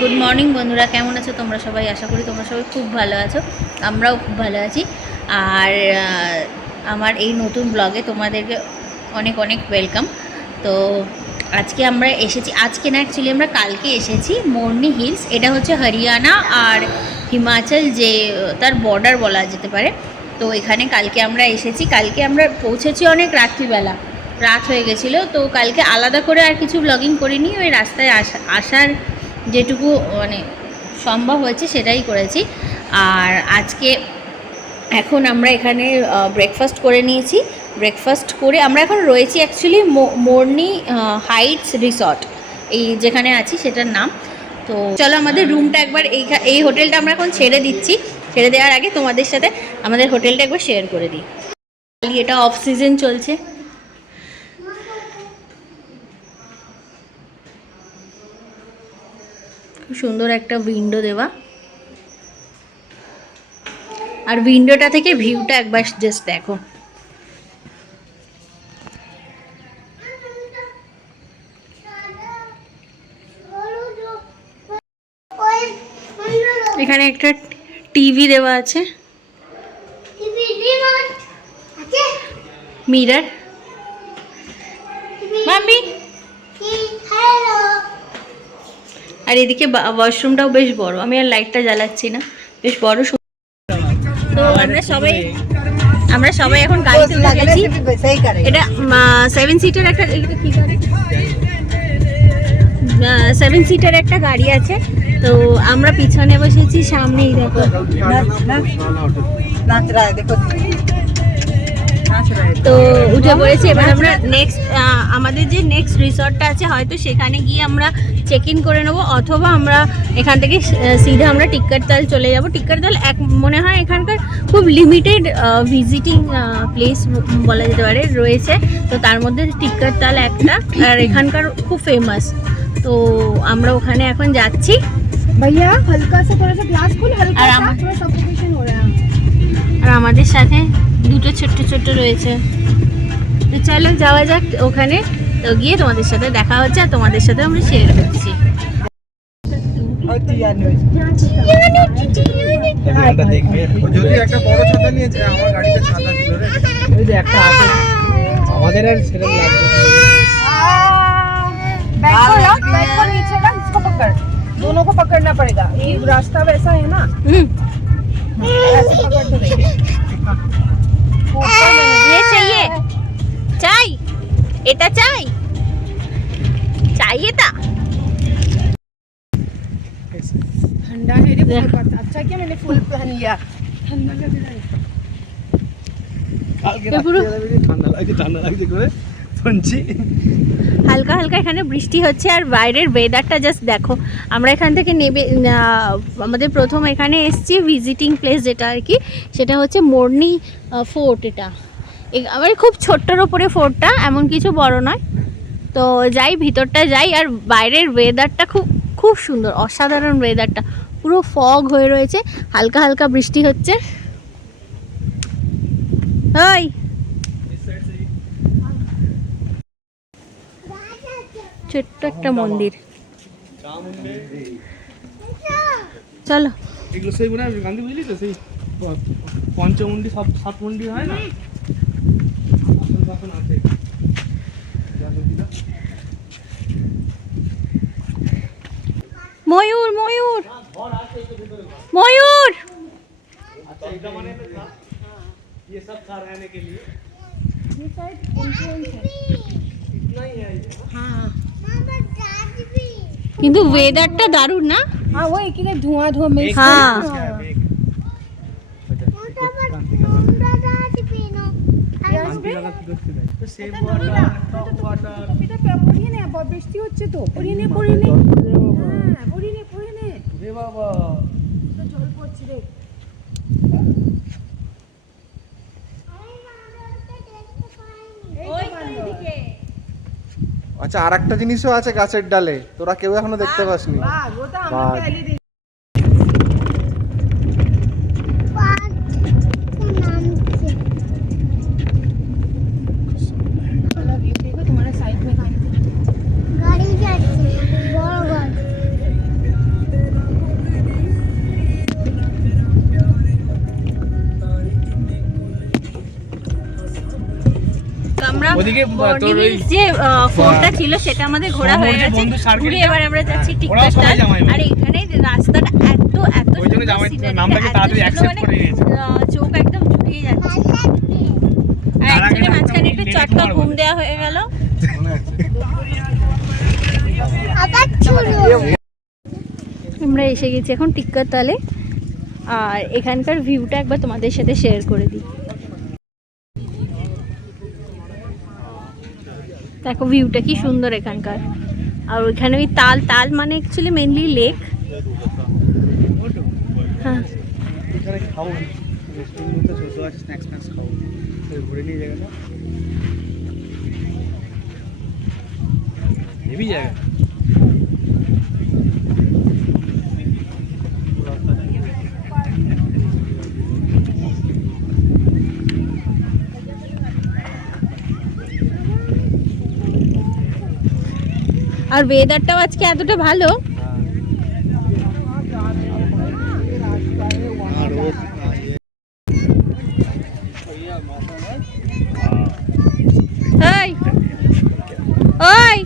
Good morning বন্ধুরা, কেমন আছো তোমরা সবাই? আশা করি তোমরা সবাই খুব ভালো আছো, আমরাও খুব ভালো আছি। আর আমার এই নতুন ব্লগে তোমাদেরকে অনেক অনেক ওয়েলকাম। তো আজকে আমরা এসেছি, আজকে না অ্যাকচুয়ালি আমরা কালকে এসেছি মোরনি হিলস। এটা হচ্ছে হরিয়ানা আর হিমাচল যে তার বর্ডার বলা যেতে পারে। তো এখানে কালকে আমরা এসেছি, কালকে আমরা পৌঁছেছি অনেক রাত্রিবেলা, রাত হয়ে গেছিলো। তো কালকে আলাদা করে আর কিছু ব্লগিং করিনি, ওই রাস্তায় আসার যেটুকু মানে সম্ভব হয়েছে সেটাই করেছি। আর আজকে এখন আমরা এখানে ব্রেকফাস্ট করে নিয়েছি। ব্রেকফাস্ট করে আমরা এখন রয়েছি অ্যাকচুয়ালি মোরনি হাইটস রিসর্ট, এই যেখানে আছি সেটার নাম। তো চলো আমাদের রুমটা একবার এই হোটেলটা আমরা এখন ছেড়ে দিচ্ছি। ছেড়ে দেওয়ার আগে তোমাদের সাথে আমাদের হোটেলটা একবার শেয়ার করে দিই। এটা অফ সিজন চলছে। খুব সুন্দর একটা উইন্ডো দেওয়া, আর উইন্ডোটা থেকে ভিউটা একবার জাস্ট দেখো। এখানে একটা টিভি দেওয়া আছে, মিরর। মাম্মি, আর এদিকে ওয়াশরুমটাও বেশ বড়, আমি আর লাইটটা জ্বালাচ্ছি না, বেশ বড়। তো আমরা সবাই এখন গাড়িতে উঠে গেছি। এটা 7 সিটার একটা, কি গাড়ি, 7 সিটার একটা গাড়ি আছে। তো আমরা পিছনে বসেছি, সামনেই দেখো। তো উঠে পড়েছি। এবার আমরা আমাদের যে নেক্সট রিসর্টটা আছে, হয়তো সেখানে গিয়ে আমরা চেক ইন করে নেবো, অথবা আমরা এখান থেকে সিধা আমরা টিক্কারতাল চলে যাব। টিক্কারতাল মনে হয় এখানকার খুব লিমিটেড ভিজিটিং প্লেস বলা যেতে পারে রয়েছে। তো তার মধ্যে টিক্কারতাল একটা, আর এখানকার খুব ফেমাস। তো আমরা ওখানে এখন যাচ্ছি। भैया हल्का सा थोड़ा सा ग्लास खोल, हल्का सा थोड़ा सफोकेशन हो रहा है। আর আমাদের সাথে দুটো ছোট্ট ছোট্ট রয়েছে। তো চলো যাওয়া যাক ওখানে। তো গিয়ে তোমাদের সাথে দেখা হচ্ছে, আর তোমাদের সাথে আমরা শেয়ার করছি। যদি একটা বড় ছাতা নিয়েছে, আমার গাড়িতে ছাতা ছিল রে, এই যে একটা আছে আমাদের, আর সেরকম লাগবে। बैक को नीचे ना, इसको पकड़, दोनों को पकड़ना पड़ेगा। ये रास्ता वैसा है ना, ऐसे पकड़ के देखिए। ये चाहिए, चाय, এটা চাই, चाहिए ता ठंडा है रे बहुत। अच्छा क्या मैंने फुल पहन लिया, ठंडा लग रहा है। ঠান্ডা লাগছে করে শুনছি। হালকা হালকা এখানে বৃষ্টি হচ্ছে, আর বাইরের ওয়েদারটা জাস্ট দেখো। আমরা এখান থেকে আমাদের প্রথম এখানে এসছি ভিজিটিং প্লেস যেটা আর কি, সেটা হচ্ছে মোরনি ফোর্ট। এটা আমার খুব ছোট্টর ওপরে ফোর্টটা, এমন কিছু বড় নয়। তো যাই ভিতরটা যাই, আর বাইরের ওয়েদারটা খুব খুব সুন্দর, অসাধারণ ওয়েদারটা। পুরো ফগ হয়ে রয়েছে, হালকা হালকা বৃষ্টি হচ্ছে। ওই ছোট্ট একটা মন্দির, চলো। এগুলো সেই মনে হয় গান্ধী, বুঝলি তো, সেই পঞ্চমন্ডি, সব 7 মন্ডি হয় না, এখন আছে। ময়ূর ময়ূর ময়ূর। अच्छा इधर माने तो था, ये सब था रहने के लिए, ये शायद एंट्रेंस है। इतना ही है। हाँ কিন্তু ওয়েদারটা দারুণ না? हाँ वो एक ही धुआं धुआं में। हाँ বৃষ্টি হচ্ছে তো, পড়িনে পড়িনে পড়িনে পড়িনে রে বাবা, জল পড়ছে রে। আচ্ছা আর একটা জিনিসও আছে গাছের ডালে, তোরা কেউ এখনো দেখতে পাসনি। तुम्हारे साइड में गाड़ी जाती है, बड़ गाड़ी। ওদিকে তোর বর্নি ওই হিলস যে ফোর্টটা ছিল সেটা আমাদের ঘোরা হয়ে সমুদ্রে গেছে। বন্ধু সার্কেল ঘুরে এবার আমরা যাচ্ছি ওরাও টিকটক সবাই জামাই বলে। আর এখানে রাস্তাটা এত এত ওই জন্য সুন্দর, জামাই scenery নামটাকে এত তাড়াতাড়ি সুন্দর, অ্যাকসেপ্ট মানে, করে নিয়েছে। চোখ একদম জুড়িয়ে যাচ্ছে। আর তার আগে একজনের মাঝখানে একটু ডেলি চটকা কুমার ঘুম বলে। দেওয়া হয়ে গেল। আমরা এসে গেছি এখন টিক্কার তালে, আর এখানকার ভিউটা একবার তোমাদের সাথে শেয়ার করে দিই। দেখো ভিউটা কি সুন্দর এখানকার। আর ওইখানে ওই তাল তাল মানে অ্যাকচুয়ালি মেনলি লেক। হ্যাঁ এখানে খাবো রেস্টুরেন্টে ছোট আছে স্ন্যাক্স খাবো ঘুরে নিয়ে জায়গাটা হেভি জায়গা। আর ওয়েদারটাও আজকে এতটা ভালো। এই ওই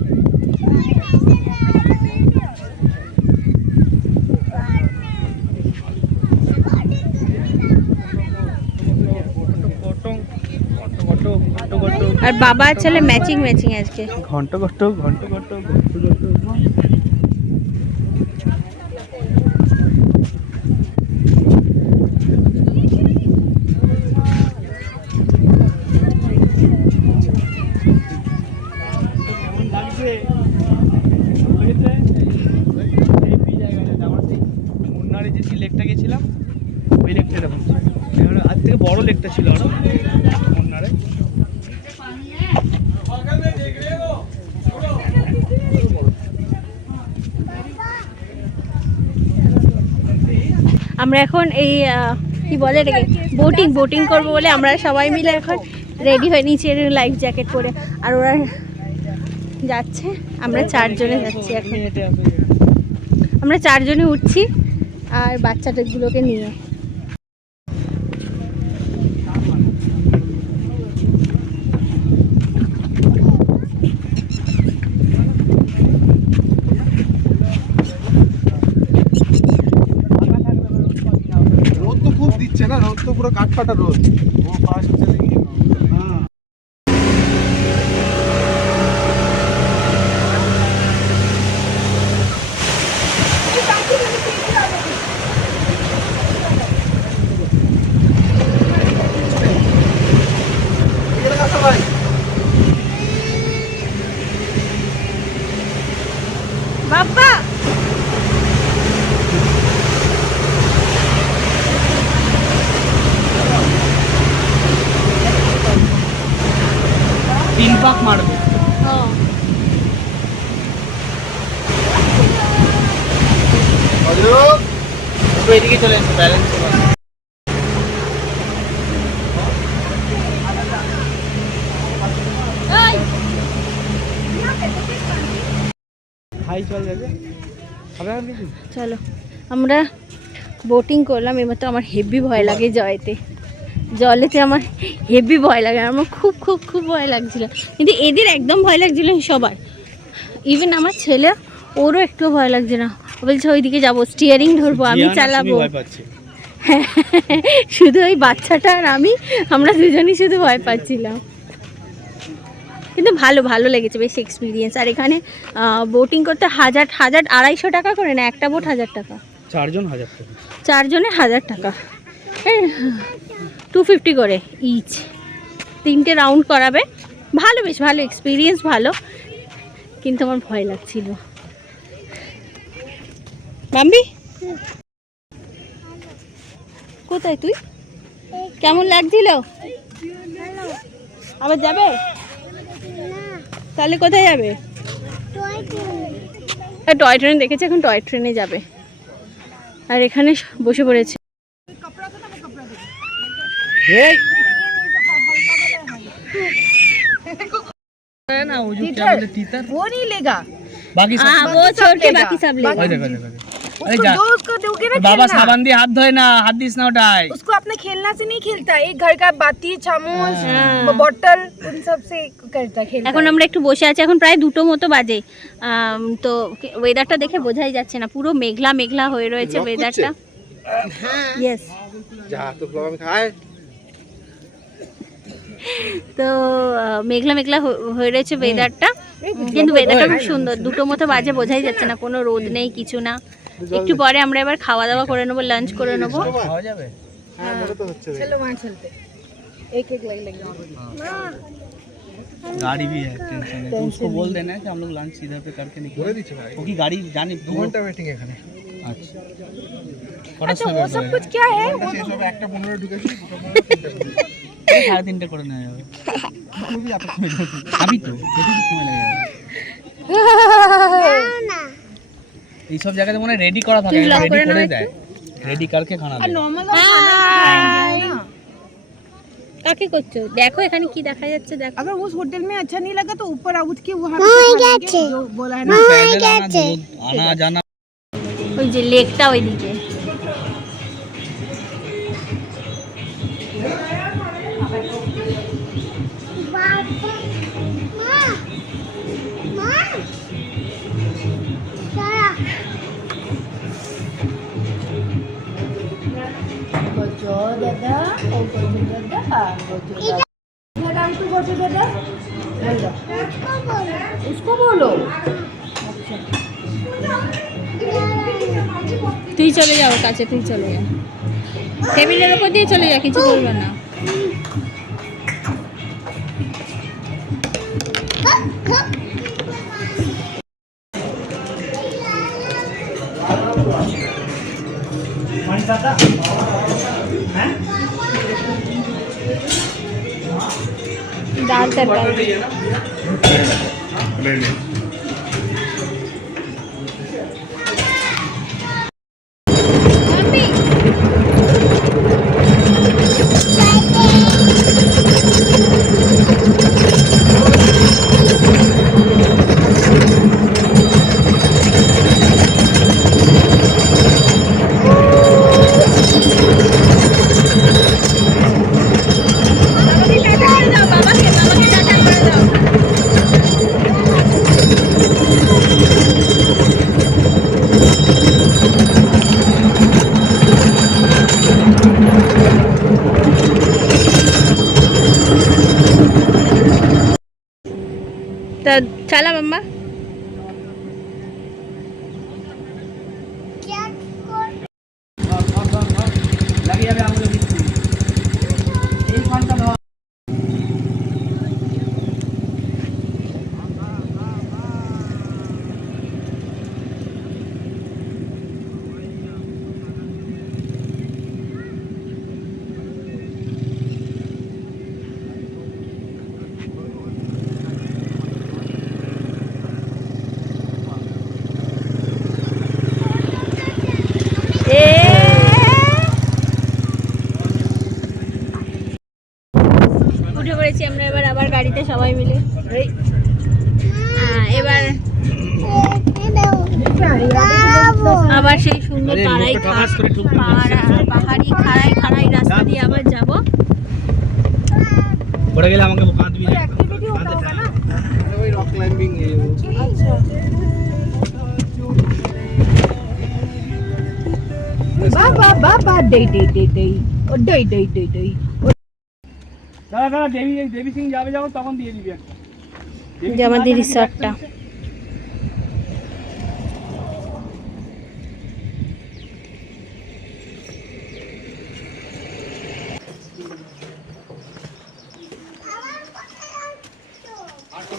আর বাবা আর ছেলে ম্যাচিং ম্যাচিং আজকে। ঘন্টা কষ্ট মুন্নারে যে লেকটা গেছিলাম ওই লেকটা এরকম আজ থেকে বড় লেকটা ছিল আরো মুন্নারে। আমরা এখন এই কি বলে এটাকে বোটিং করবো বলে আমরা সবাই মিলে এখন রেডি হয়ে নিয়েছি লাইফ জ্যাকেট পরে। আর ওরা যাচ্ছে, আমরা 4 জনে যাচ্ছি এখন। আমরা 4 জনে উঠছি আর বাচ্চাটাগুলোকে নিয়ে। রোদ তো খুব দিচ্ছে না, রোদ তো পুরো কাঠফাটা রোদ। ও ফার্স্ট চলে গিয়ে হ্যাঁ বাবা তিন পাক মারবে। এদিকে চলে এসে ব্যালেন্স খাই চল যাবে খাবে আর কিছু। চলো আমরা বোটিং করলাম। এবার তো আমার হেভি ভয় লাগে জলেতে আমার হেভি ভয় লাগে। আমার খুব খুব খুব ভয় লাগছিল, কিন্তু এদের একদম ভয় লাগছিল সবার। ইভেন আমার ছেলে, ওরও একটু ভয় লাগছে না। ও বলছে ওইদিকে যাবো, স্টিয়ারিং ধরবো, আমি চালাবো। হ্যাঁ শুধু ওই বাচ্চাটা আর আমরা দুজনই শুধু ভয় পাচ্ছিলাম। কিন্তু ভালো লেগেছে, বেশ এক্সপিরিয়েন্স। আর এখানে বোটিং করতে 1,250 টাকা করে না, একটা বোট 1000 টাকা, 4 জন 1000 টাকা, 4 জনের 1000 টাকা, 250 করে ইচ। 3টে রাউন্ড করাবে। ভালো, বেশ ভালো এক্সপিরিয়েন্স, ভালো। কিন্তু আমার ভয় লাগছিল। মাম্বি কোথায় তুই? কেমন লাগছিল? আবার যাবে? তাহলে কোথায় যাবে? টয় ট্রেন দেখেছে, এখন টয় ট্রেনে যাবে। আর এখানে বসে পড়েছে। ना वो जो क्या बोलते तीतर वो नहीं लेगा, बाकी सब हाँ वो छोड़ के बाकी सब ले। देखो देखो अरे जा दो उसको दोगे ना बाबा खेलना। साबन দিয়ে হাত ধোয় না হাত দিস না ওটাই उसको अपने खेलना से नहीं खेलता, एक घर का बाती चामच बॉटल उन सब से करता खेलता। এখন আমরা একটু বসে আছি, এখন প্রায় 2টো মতো বাজে। তো ওয়েদারটা দেখে বোঝাই যাচ্ছে না, পুরো মেঘলা মেঘলা হয়ে রয়েছে ওয়েদারটা। ইয়েস, যা তো ব্লগ আমি খাই তো মেঘলা মেঘলা হয়ে রয়েছে ওয়েদারটা, কিন্তু ওয়েদারটা খুব সুন্দর। 2টো মতো বাজে, বোঝাই যাচ্ছে না, কোনো রোদ নেই কিছু না। একটু পরে আমরা এবার খাওয়া দাওয়া করে নেবো, লাঞ্চ করে নেবো। খাওয়া যাবে হ্যাঁ মনে তো হচ্ছে चलो वहाँ चलते, एक एक लग लग गाड़ी भी है, टेंशन है तो उसको बोल देना है कि हम लोग लंच इधर पे करके निकले क्योंकि गाड़ी जाने 2 घंटा वेटिंग है এখানে। अच्छा अच्छा वो सब कुछ क्या है? সেই সব একটা 15 ঢুকেছি 3:30 করে নেওয়া যাবে খুবই এত সময় লাগবে আমি তো যদি সময় লাগে না এই সব জায়গাতে মনে রেডি করা থাকে, রেডি করে দেয়, রেডি करके खाना দেয়। नॉर्मल खाना কাকে করছো? দেখো এখানে কি দেখা যাচ্ছে, দেখো। अगर उस होटल में अच्छा नहीं लगा तो ऊपर उठ के वहाँ पे खाएंगे, जो बोला है ना। पैदल आना जाना ওই যে লেকটা ওইদিকে। बचो दादा, ओ बचो दादा, बचो दादा। मेरा नाम तो बचो दादा। हेलो। उसको बोलो। তুই চলে যাও কাছে, তুই চলে যা, টেবিলের উপর দিয়ে চলে যা, কিছু বলবে না। दाल तड़का তা চালা মাম্মা। লাগে যাবে আমাদের দিচ্ছি এই ফানটা দাও উঠে পড়েছি আমরা এবার আবার গাড়িতে সবাই মিলে। এবার আবার সেই সুন্দর পাহাড়ি খাড়াই রাস্তা দিয়ে আবার যাব। পড়ে গেলে আমাকে কাঁদ দিবি না, ওই রক ক্লাইম্বিং बाबा बाबा डे डे डे डे ओ डे डे डे डे দাদা দাদা দেবী সিং যাবে যাবো তখন দিয়ে দিবি একটা যে আমাদের রিসর্টটা।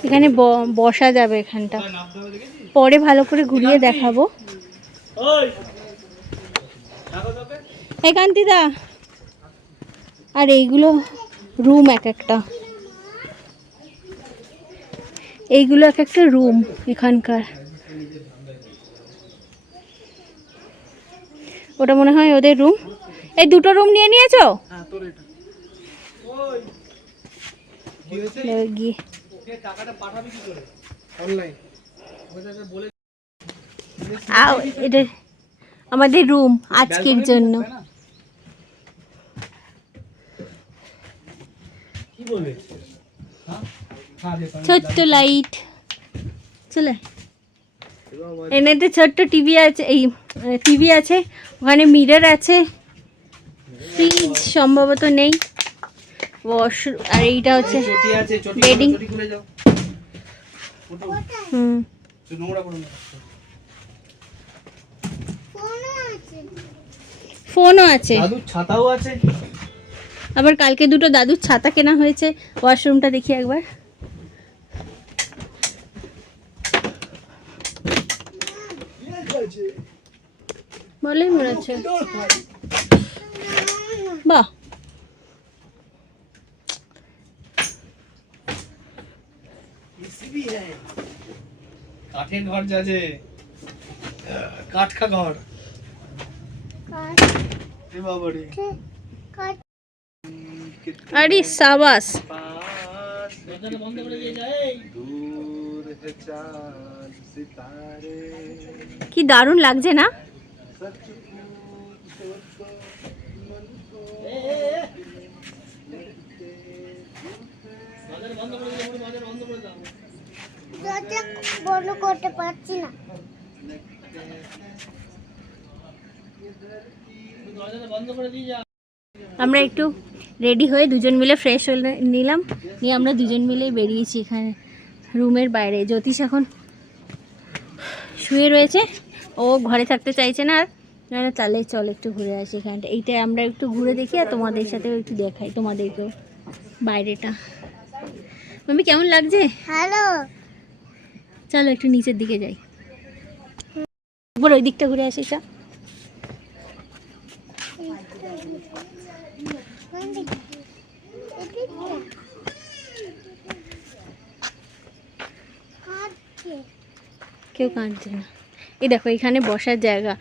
এখানে বসা যাবে, এখানটা পরে ভালো করে ঘুরিয়ে দেখাবো। এই কান্তিদা, আর এইগুলো রুম, এক একটা এইগুলো এক একটা রুম এখানকার। ওটা মনে হয় ওদের রুম। এই 2টো রুম নিয়ে নিয়েছো? গিয়ে টাকাটা পাঠাবি কি করে অনলাইন? আও এটা আমাদের রুম আজকের জন্য। কি বলবে? ছোট্ট লাইট চলে এনেতে, ছোট্ট টিভি আছে, এই টিভি আছে, ওখানে মিরর আছে, ফ্রিজ সম্ভবত নেই, ওয়াশরুম, আর এইটা হচ্ছে চটি আছে, চটি বেডিং। চটি খুলে যাও। হুম, নোংরা করো না। ফোনও আছে, দাদুর ছাতাও আছে। আবার কালকে দুটো দাদুর ছাতা কেনা হয়েছে। ওয়াশরুমটা দেখি একবার। ভালোই মনে হচ্ছে, বাহ। কাঠের ঘর যাচ্ছে, কাঠখা ঘর। এ বাবা রে, আরে সাবাস, বন্ধ করে দিয়ে যায়। দূর হে চাঁদ সিতারে, কি দারুণ লাগছে না? বন্ধ করতে পারছি না। আমরা একটু রেডি হয়ে দুজন মিলে ফ্রেশ হয়ে নিলাম, নিয়ে আমরা দুজন মিলেই বেরিয়েছি এখানে রুমের বাইরে। জ্যোতিষ এখন শুয়ে রয়েছে, ও ঘরে থাকতে চাইছে না আর, না তাহলে চল একটু ঘুরে আসি এখানটা। এইটা আমরা একটু ঘুরে দেখি আর তোমাদের সাথেও একটু দেখাই, তোমাদেরকেও বাইরেটা। মাম্মি কেমন লাগছে? হ্যালো, চলো একটু নিচের দিকে যাই, বলো ওই দিকটা ঘুরে আসি। চা কেউ কাঁদছে না। এই দেখো এখানে বসার জায়গা।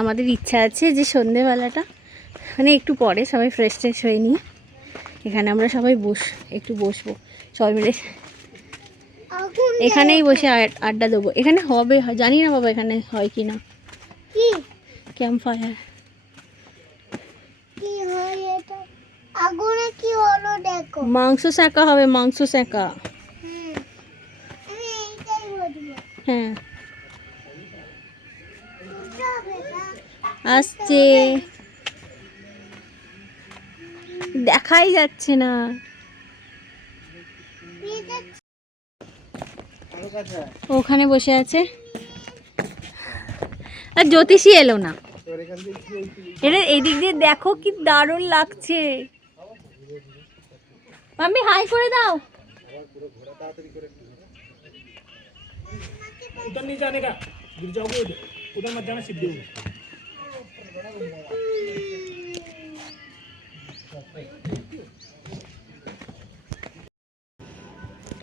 আমাদের ইচ্ছা আছে যে সন্ধেবেলাটা মানে একটু পরে সবাই ফ্রেশ ট্রেশ হয়ে নিয়ে এখানে আমরা সবাই একটু বসবো সবাই মিলে, এখানেই বসে আড্ডা দেবো। এখানে হবে, জানি না বাবা এখানে হয় কি না। ক্যাম্প ফায়ার কি হয় এটা? আগুনে কি হলো দেখো। মাংস সেঁকা হবে, মাংস সেঁকা। আমি এইটাই বলবো। হ্যাঁ আসছে, দেখাই যাচ্ছে না। ওখানে বসে আছে আর জ্যোতিষী এলো না। এটা এই দিক দিয়ে দেখো কি দারুণ লাগছে। মাম্মি হাই করে দাও। उधर नहीं जाने का, गिर जाओगे उधर, उधर मत जाना सीधे।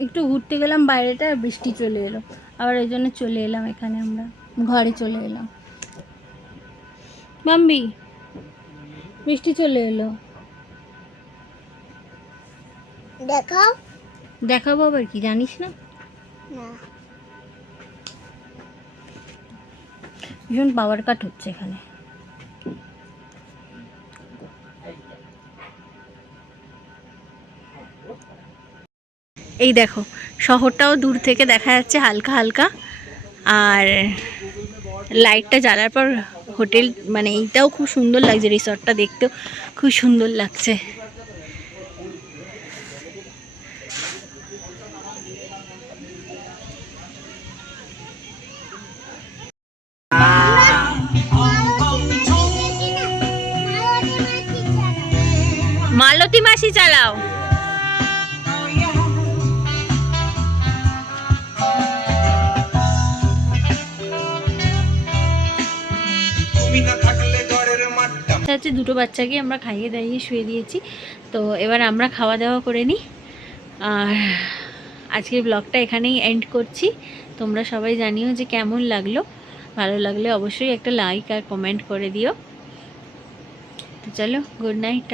একটু ঘুরতে গেলাম বাইরেটা, বৃষ্টি চলে এলো আবার, এই জন্য চলে এলাম এখানে, আমরা ঘরে চলে এলাম। মাম্মি বৃষ্টি চলে এলো, দেখাও। দেখাবো আবার কি, জানিস না? না, ভীষণ পাওয়ার কাট হচ্ছে এখানে। এই দেখো শহরটাও দূর থেকে দেখা যাচ্ছে হালকা হালকা, আর লাইটটা জ্বালার পর হোটেল মানে এইটাও খুব সুন্দর লাগছে, রিসর্টটা দেখতেও খুব সুন্দর লাগছে। মালতী মাসি চালাও। হচ্ছে দুটো বাচ্চাকে আমরা খাইয়ে দাইয়ে শুয়ে দিয়েছি, তো এবার আমরা খাওয়া দাওয়া করে নিই। আর আজকের ব্লগটা এখানেই এন্ড করছি। তোমরা সবাই জানিও যে কেমন লাগলো, ভালো লাগলে অবশ্যই একটা লাইক আর কমেন্ট করে দিও। তো চলো, গুড নাইট।